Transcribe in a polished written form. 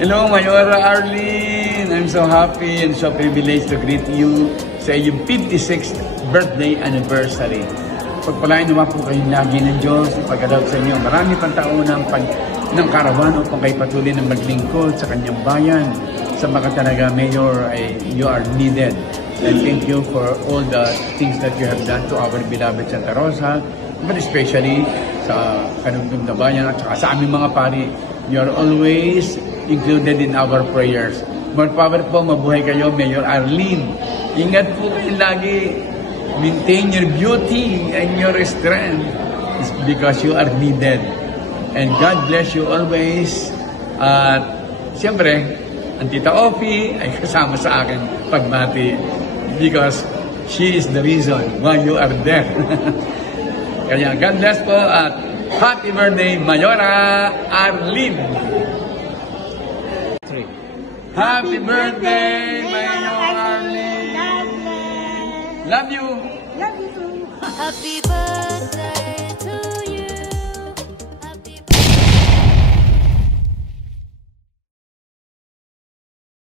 Hello, Mayora Arlene! I'm so happy and so privileged to greet you sa iyong 56th birthday anniversary. Pagpalain naman po kayong lagi ng Diyos, ipagalaw sa inyo. Marami pang taon ng karawan upang kayo patuloy na maglingkod sa kanyang bayan. Sa mga talaga, Mayor, you are needed. And thank you for all the things that you have done to our beloved Santa Rosa, but especially sa kanunong na bayan at sa aming mga pari. You are always included in our prayers. More power po, mabuhay kayo, Mayor Arlene. Ingat po kayo lagi. Maintain your beauty and your strength. It's because you are needed. And God bless you always. At siyempre, ang Tita Ophie ay kasama sa akin pagbati because she is the reason why you are there. Kaya God bless po at happy birthday, Mayora Arlene! Happy birthday, Mayora Arlene! Love you! Love you too! Happy birthday!